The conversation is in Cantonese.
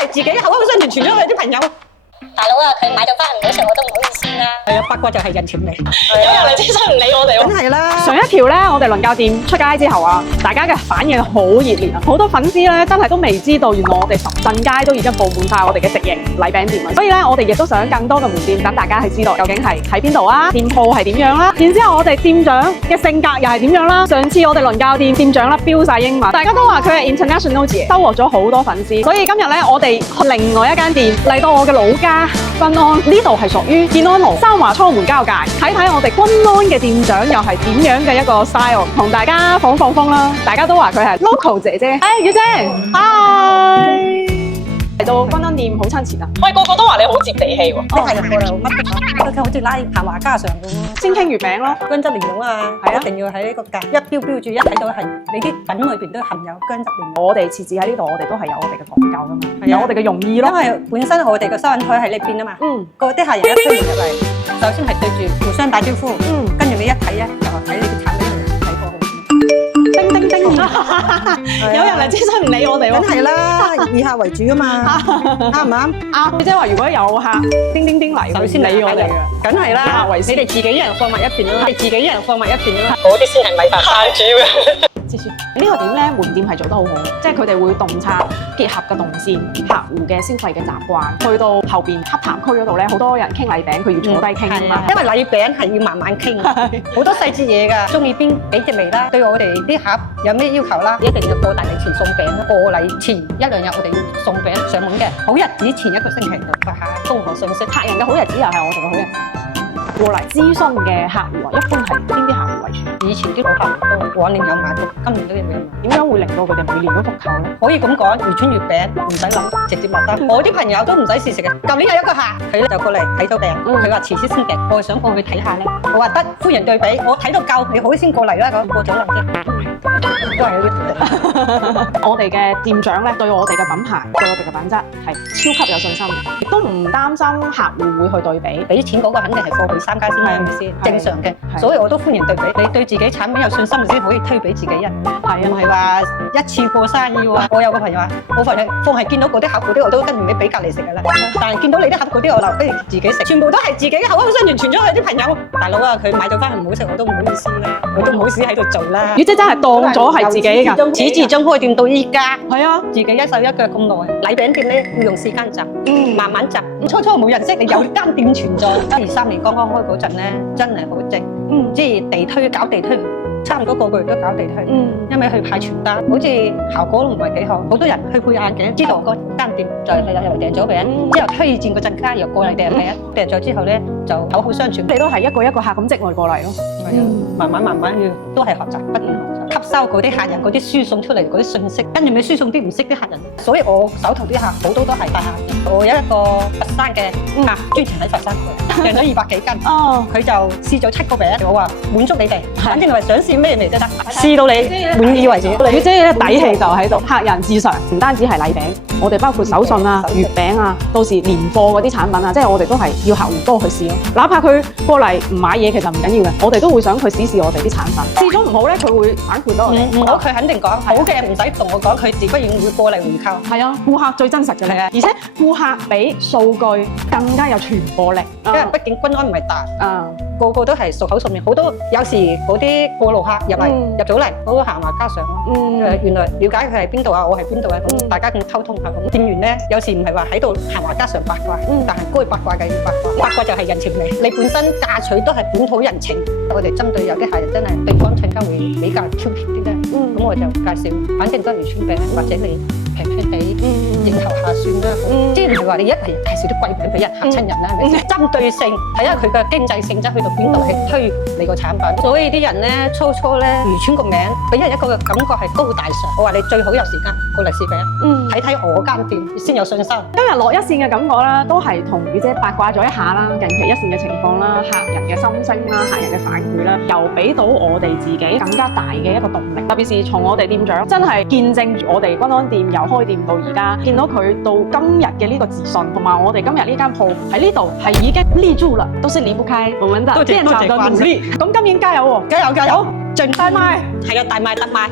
係自己口口相傳傳咗去啲朋友。大佬啊，佢買咗翻唔好食，我都唔好意思啦。係啊，八卦就係人情味。有人嚟諮詢唔理我哋喎。梗係啦。上一條咧，我哋倫教店出街之後啊，大家嘅反應好熱烈啊！好多粉絲咧真係都未知道，原來我哋十鎮街都已經佈滿晒我哋嘅直營禮餅店啊！所以咧，我哋亦都想更多嘅門店等大家去知道究竟係喺邊度啊，店鋪係點樣啦。然之後我哋店長嘅性格又係點樣啦。上次我哋倫教店店長啦標晒英文，大家都話佢係 international 姐，收穫咗好多粉絲。所以今日咧，我哋去另外一間店嚟到我嘅老家。君安呢度係屬於建安路三華初門交界，睇睇我哋君安嘅店長又係點樣嘅一個 style， 同大家放風啦！大家都話佢係 local 姐姐，月姐 ，hi！ 嚟到君安店好親切啊！喂，個個都話你好接地氣喎。一係入過嚟乜都講，好似拉閒話家常咁咯。先傾月餅咯，薑汁蓮蓉啊，係啊一定要喺呢個價，一標住，一睇到係你啲品裏邊都含有薑汁蓮蓉。我哋設置喺呢度，我哋都係有我哋嘅講究噶嘛，係啊有我哋嘅用意咯。因為本身我哋個收銀台喺呢邊啊嘛，個啲客人一推門入嚟，首先係對住互相打招呼，跟住你一睇咧，就係睇你嘅產品睇過去。叮叮叮，有人嚟諮詢唔理我哋喎。梗係啦，以客為主啊嘛，啱唔啱？啱，即係話如果有客叮叮叮嚟，首先理我哋嘅。梗係啦，以客為先你哋自己一人放埋一邊啦，你哋自己一人放埋一邊啦。嗰啲先係米飯攤主嘅。呢個點咧，門店係做得好好，即係佢哋會洞察結合嘅動線、客戶嘅消費嘅習慣，去到後邊洽談區嗰度咧，好多人傾禮餅，佢要坐低傾啊嘛。因為禮餅係要慢慢傾，好多細節嘢㗎，中意邊幾隻味啦，對我哋啲客有咩要求啦，一定要過大禮前送餅，過禮前一兩日我哋要送餅上門嘅，好日子前一個星期就發下恭賀信息，客人嘅好日子又係我哋嘅好日子。過嚟諮詢嘅客戶啊，一般係邊啲客戶為主？以前啲老客戶多，往年有買到，今年都有買。點樣會令到佢哋每年都復購咧？可以咁講，魚春月餅唔使諗，直接落單。我啲朋友都唔使試食嘅。舊年有一個客，佢咧就過嚟睇咗餅，佢話遲啲先訂，我想過去睇下咧。我話得，歡迎對比，我睇到夠你好先過嚟啦。咁過咗啦啫，都係有啲我哋嘅店長咧對我哋嘅品牌、對我哋嘅品質係超級有信心嘅，亦都唔擔心客戶會去對比。俾錢嗰個肯定係貨比三家先啦，係咪先？正常嘅，所以我都歡迎對比。你對自己產品有信心，先可以推俾自己人。係啊，唔係話一次過生意喎。我有個朋友話，我凡係見到嗰啲客嗰啲，我都跟住你比隔離食㗎啦。但係見到你啲客嗰啲，我就不如自己食。全部都係自己口口相傳傳咗去啲朋友。大佬啊，佢買咗翻嚟唔好食，我都唔好意思啦，我都唔好意思喺度做啦。月姐真係當咗係自己㗎，始至終開店到依家，係啊，自己一手一腳咁耐。禮餅店咧要用時間集，慢慢集。初初冇人識，你有間店存在。1、2、3年剛剛開嗰陣咧，真係好正，即係地推搞地推。差唔多個個月都搞地推，因為去派傳單，好似效果都唔係幾好。好多人去配眼鏡，知道嗰間店就係入嚟訂咗餅，之後推薦嗰陣間又過嚟訂餅，訂咗之後咧就口口相傳。你都係一個一個客咁積累過嚟咯，慢慢要都係學習，不斷學習，吸收嗰啲客人嗰啲輸送出嚟嗰啲信息，跟住咪輸送啲唔識啲客人。所以我手頭啲客好多都係大客人。我有一個佛山嘅客，專程喺佛山過嚟，訂咗200幾斤，佢就試咗7個餅，我話滿足你哋，反正你話想試咩味都得，試到你滿意為止。月姐嘅底氣就喺度，客人至上，唔單止係禮餅，我哋包括手信啊、月餅啊，到時年貨嗰啲產品啊，即係我哋都係要客戶多去試咯。哪怕佢過嚟唔買嘢，其實唔緊要嘅，我哋都會想佢試試我哋啲產品。試咗唔好咧，佢會反饋到我哋。唔好佢肯定講，好嘅唔使同我講，佢自不然會過嚟回購。係啊，顧客最真實嘅咧，而且顧客比數據更加有傳播力，因為畢竟君安唔係大，個個都係熟口熟面，好多有時嗰啲過路客入咗嚟，嗰個閒話家常咯。原來了解佢係邊度啊，我係邊度啊，咁大家咁溝通下咁。店員咧有時唔係話喺度閒話家常八卦，但係該八卦嘅要八卦，八卦就係人情味。你本身嫁娶都係本土人情，我哋針對有啲客人真係對方更加會比較挑剔啲咧，咁我就介紹，反正都係魚春餅，或者你平平地應酬下算啦。即係唔係話你一係介紹啲貴餅俾人嚇親人啦，係咪先？針對性睇下佢嘅經濟性質去到邊度去推你個產品。所以啲人咧初咧漁村個名俾人一個感覺係高大上。我話你最好有時間過嚟試餅，睇睇我間店先有信心。今日落一線嘅感覺啦，都係同月姐八卦咗一下啦，近期一線嘅情況啦，客人嘅心聲啦，客人嘅反饋啦，又俾到我哋自己更加大嘅一個動力。特別是從我哋店長真係見證住我哋君安店由開店到而家，見到佢到今日嘅呢個自信，同埋我哋今日呢間鋪喺呢度係已經立住啦，都是離不開我們的店長的努力。咁今年加油喎，加油加油，盡大賣，係啊，大賣特賣。